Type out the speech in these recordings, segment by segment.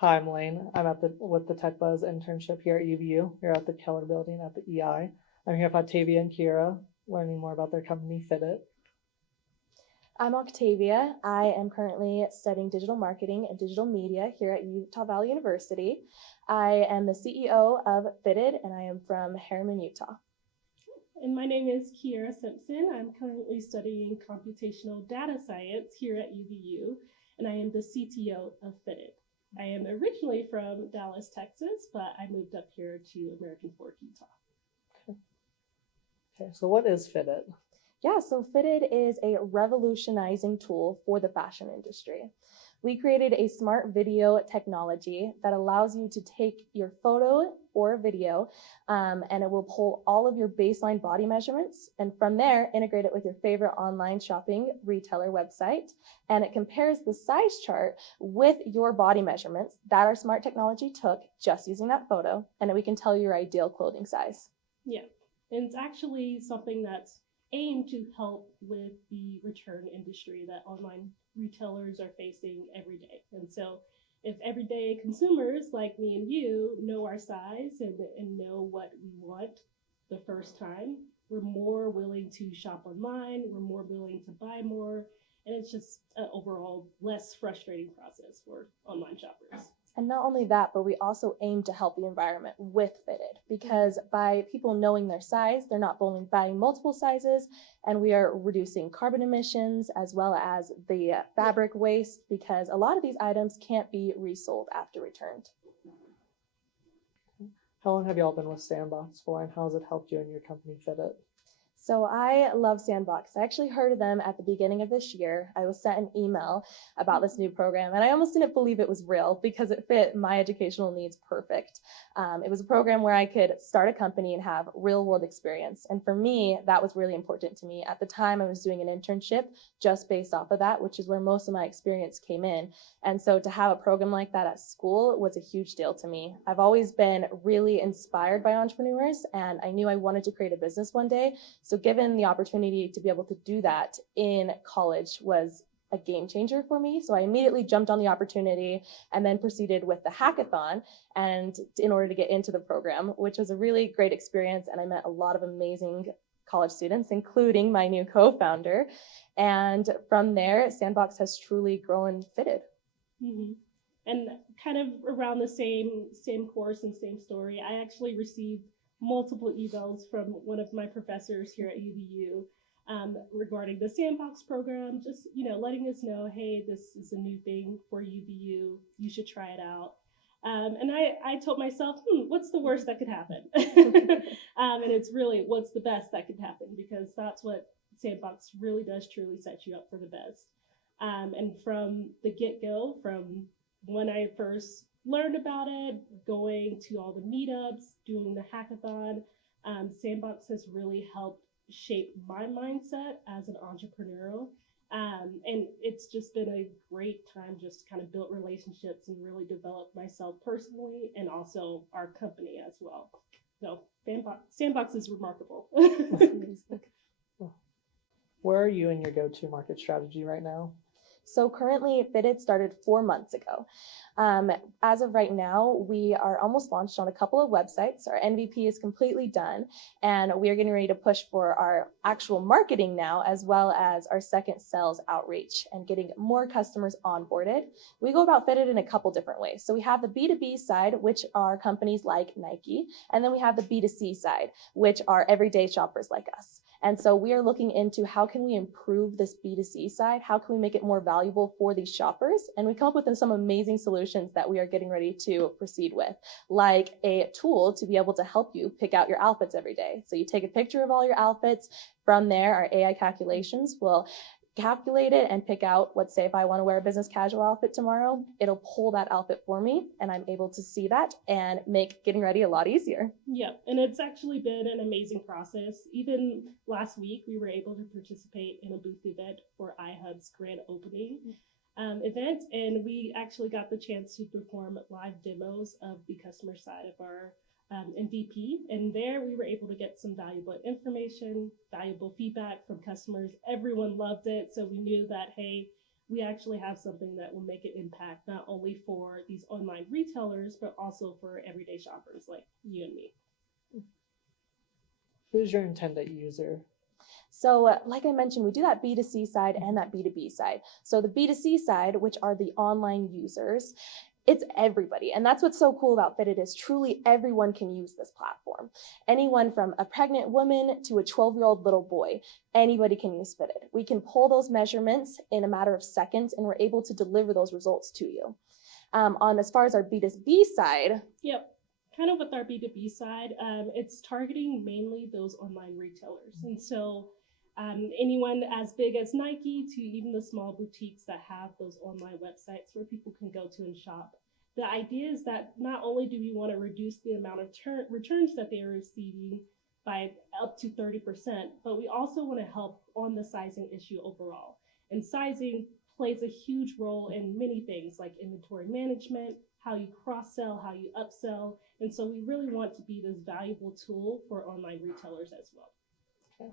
Hi, I'm Lane. I'm with the TechBuzz Internship here at UVU. We're at the Keller Building at the EI. I'm here with Octavia and Kira, learning more about their company, Fitted. I'm Octavia. I am currently studying digital marketing and digital media here at Utah Valley University. I am the CEO of Fitted, and I am from Harriman, Utah. And my name is Kira Simpson. I'm currently studying computational data science here at UVU, and I am the CTO of Fitted. I am originally from Dallas, Texas, but I moved up here to American Fork, Utah. Okay, so what is Fitted? Yeah, so Fitted is a revolutionizing tool for the fashion industry. We created a smart video technology that allows you to take your photo or video and it will pull all of your baseline body measurements, and from there integrate it with your favorite online shopping retailer website, and it compares the size chart with your body measurements that our smart technology took just using that photo, and then we can tell your ideal clothing size. Yeah, and it's actually something that's aimed to help with the return industry that online retailers are facing every day. And so if everyday consumers like me and you know our size and know what we want the first time, we're more willing to shop online, we're more willing to buy more, and it's just an overall less frustrating process for online shoppers. And not only that, but we also aim to help the environment with Fitted, because by people knowing their size, they're not only buying multiple sizes, and we are reducing carbon emissions as well as the fabric waste, because a lot of these items can't be resold after returned. How long have you all been with Sandbox for, and how has it helped you and your company Fitted? So I love Sandbox. I actually heard of them at the beginning of this year. I was sent an email about this new program, and I almost didn't believe it was real because it fit my educational needs perfect. It was a program where I could start a company and have real world experience. And for me, that was really important to me. At the time, I was doing an internship just based off of that, which is where most of my experience came in. And so to have a program like that at school was a huge deal to me. I've always been really inspired by entrepreneurs, and I knew I wanted to create a business one day. So given the opportunity to be able to do that in college was a game changer for me. So I immediately jumped on the opportunity and then proceeded with the hackathon and in order to get into the program, which was a really great experience. And I met a lot of amazing college students, including my new co-founder. And from there, Sandbox has truly grown Fitted. Mm-hmm. And kind of around the same course and same story, I actually received multiple emails from one of my professors here at UVU regarding the Sandbox program, just letting us know, hey, this is a new thing for UVU, you should try it out. And I told myself, what's the worst that could happen? And it's really what's the best that could happen, because that's what Sandbox really does truly set you up for the best. And from the get-go, from when I first learned about it, going to all the meetups, doing the hackathon, Sandbox has really helped shape my mindset as an entrepreneur. And it's just been a great time just to kind of build relationships and really develop myself personally and also our company as well. So Sandbox is remarkable. Where are you in your go-to market strategy right now? So currently, Fitted started 4 months ago. As of right now, we are almost launched on a couple of websites. Our MVP is completely done, and we are getting ready to push for our actual marketing now, as well as our second sales outreach and getting more customers onboarded. We go about Fitted in a couple different ways. So we have the B2B side, which are companies like Nike, and then we have the B2C side, which are everyday shoppers like us. And so we are looking into how can we improve this B2C side? How can we make it more valuable for these shoppers? And we come up with some amazing solutions that we are getting ready to proceed with, like a tool to be able to help you pick out your outfits every day. So you take a picture of all your outfits. From there, our AI calculations will calculate it and pick out, let's say if I want to wear a business casual outfit tomorrow, it'll pull that outfit for me and I'm able to see that and make getting ready a lot easier. Yeah, and it's actually been an amazing process. Even last week, we were able to participate in a booth event for iHub's grand opening event, and we actually got the chance to perform live demos of the customer side of our MVP. And there we were able to get some valuable information, valuable feedback from customers. Everyone loved it. So we knew that, hey, we actually have something that will make an impact not only for these online retailers, but also for everyday shoppers like you and me. Who's your intended user? So like I mentioned, we do that B2C side and that B2B side. So the B2C side, which are the online users, it's everybody. And that's what's so cool about Fitted is truly everyone can use this platform. Anyone from a pregnant woman to a 12-year-old little boy, anybody can use Fitted. We can pull those measurements in a matter of seconds and we're able to deliver those results to you. On as far as our B2B side. Yep. Kind of with our B2B side, it's targeting mainly those online retailers. And so anyone as big as Nike to even the small boutiques that have those online websites where people can go to and shop. The idea is that not only do we want to reduce the amount of returns that they are receiving by up to 30%, but we also want to help on the sizing issue overall. And sizing plays a huge role in many things like inventory management, how you cross-sell, how you upsell. And so we really want to be this valuable tool for online retailers as well. Okay.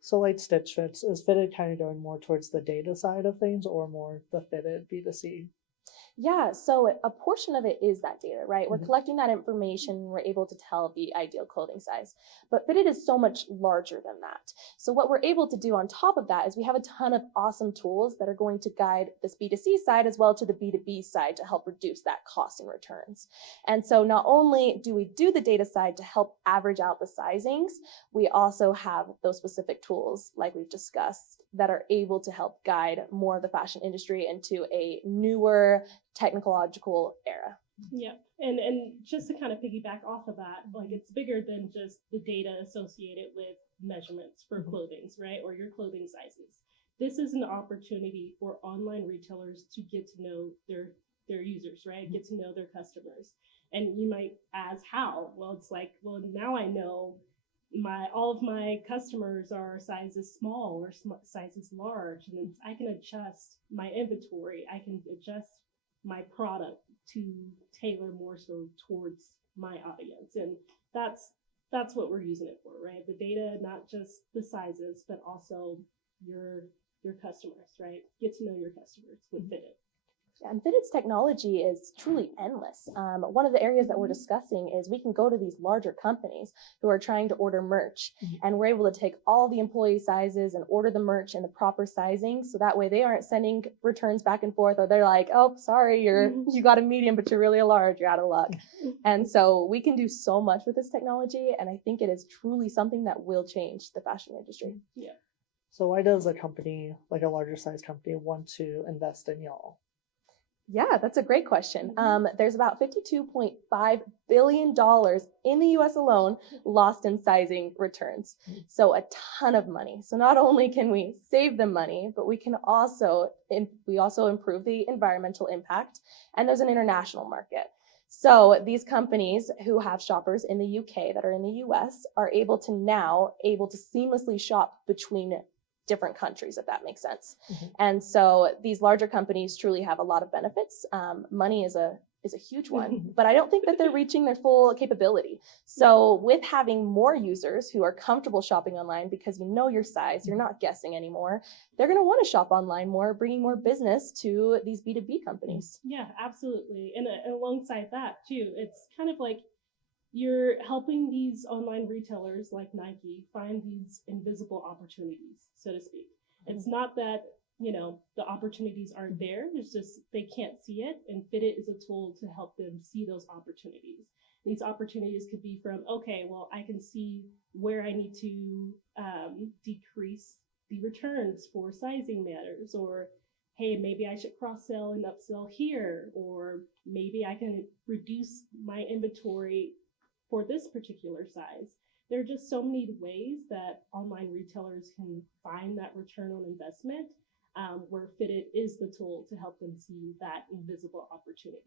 So like Stitch Fits, is Fitted kind of going more towards the data side of things or more the Fitted B2C? Yeah, so a portion of it is that data, right? We're collecting that information, we're able to tell the ideal clothing size. But Fitted is so much larger than that. So what we're able to do on top of that is we have a ton of awesome tools that are going to guide this B2C side as well to the B2B side to help reduce that cost and returns. And so not only do we do the data side to help average out the sizings, we also have those specific tools like we've discussed that are able to help guide more of the fashion industry into a newer technological era. Yeah, and just to kind of piggyback off of that, like it's bigger than just the data associated with measurements for clothing, right? Or your clothing sizes. This is an opportunity for online retailers to get to know their users, right? Get to know their customers. And you might ask how? Well, it's like, well, now I know all of my customers are sizes small or sizes large, and I can adjust my inventory. I can adjust my product to tailor more so towards my audience. And that's what we're using it for, right? The data, not just the sizes, but also your customers, right? Get to know your customers with Fitted. And Fitted's technology is truly endless. One of the areas that we're discussing is we can go to these larger companies who are trying to order merch, and we're able to take all the employee sizes and order the merch in the proper sizing, so that way they aren't sending returns back and forth, or they're like, oh, sorry, you got a medium, but you're really a large, you're out of luck. And so we can do so much with this technology, and I think it is truly something that will change the fashion industry. Yeah. So why does a company, like a larger size company, want to invest in y'all? Yeah, that's a great question. There's about $52.5 billion in the US alone lost in sizing returns. So a ton of money. So not only can we save them money, but we can also improve the environmental impact. And there's an international market. So these companies who have shoppers in the UK that are in the US are able to seamlessly shop between different countries, if that makes sense. And so these larger companies truly have a lot of benefits. Money is a huge one, but I don't think that they're reaching their full capability. So with having more users who are comfortable shopping online because you know your size, you're not guessing anymore, they're going to want to shop online more, bringing more business to these B2B companies. Yeah, absolutely. And alongside that too, it's kind of like you're helping these online retailers like Nike find these invisible opportunities, so to speak. It's not that, the opportunities aren't there. It's just they can't see it. And Fitted is a tool to help them see those opportunities. These opportunities could be from, okay, well, I can see where I need to decrease the returns for sizing matters, or hey, maybe I should cross-sell and upsell here, or maybe I can reduce my inventory for this particular size. There are just so many ways that online retailers can find that return on investment, where Fitted is the tool to help them see that invisible opportunity.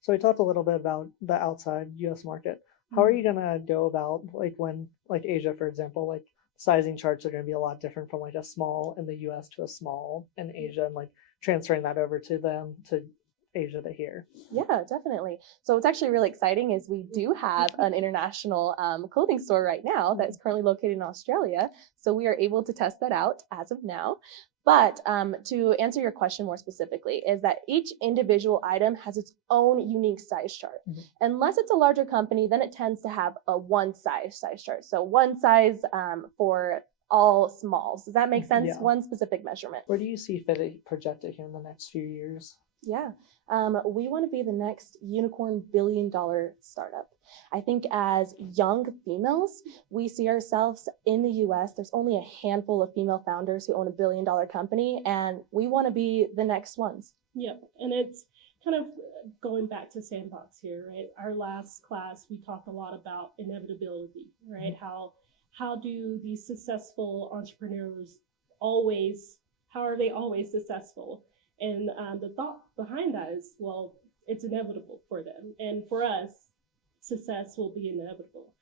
So we talked a little bit about the outside US market. How are you gonna go about when Asia, for example, sizing charts are gonna be a lot different from a small in the US to a small in Asia, and transferring that over to them to Asia to here? Yeah, definitely. So what's actually really exciting is we do have an international clothing store right now that's currently located in Australia. So we are able to test that out as of now. But to answer your question more specifically, is that each individual item has its own unique size chart. Unless it's a larger company, then it tends to have a one size chart. So one size for all smalls. Does that make sense? Yeah. One specific measurement. Where do you see Fit projected here in the next few years? Yeah. We want to be the next unicorn billion-dollar startup. I think as young females, we see ourselves in the US. There's only a handful of female founders who own a billion-dollar company, and we want to be the next ones. Yep. And it's kind of going back to Sandbox here, right? Our last class, we talked a lot about inevitability, right? How do these successful entrepreneurs how are they always successful? And the thought behind that is, well, it's inevitable for them. And for us, success will be inevitable.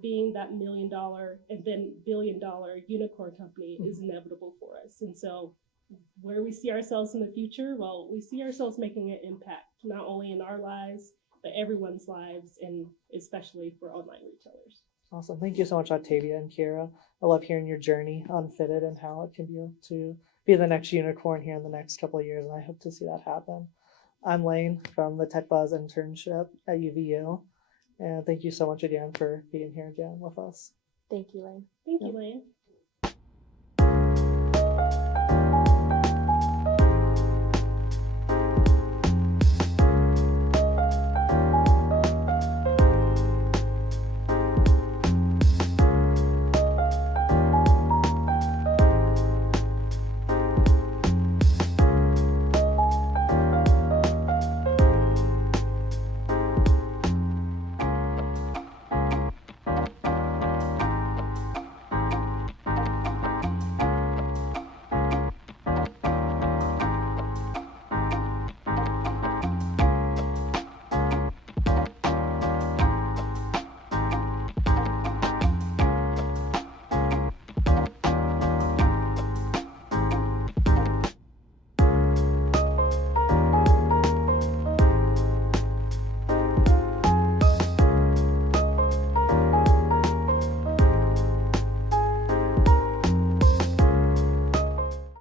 Being that $1 million and then $1 billion unicorn company is inevitable for us. And so where we see ourselves in the future, well, we see ourselves making an impact, not only in our lives, but everyone's lives, and especially for online retailers. Awesome. Thank you so much, Octavia and Kira. I love hearing your journey on Fitted and how it can be able to be the next unicorn here in the next couple of years, and I hope to see that happen. I'm Lane from the TechBuzz Internship at UVU, and thank you so much again for being here again with us. Thank you, Lane. Thank you, Lane.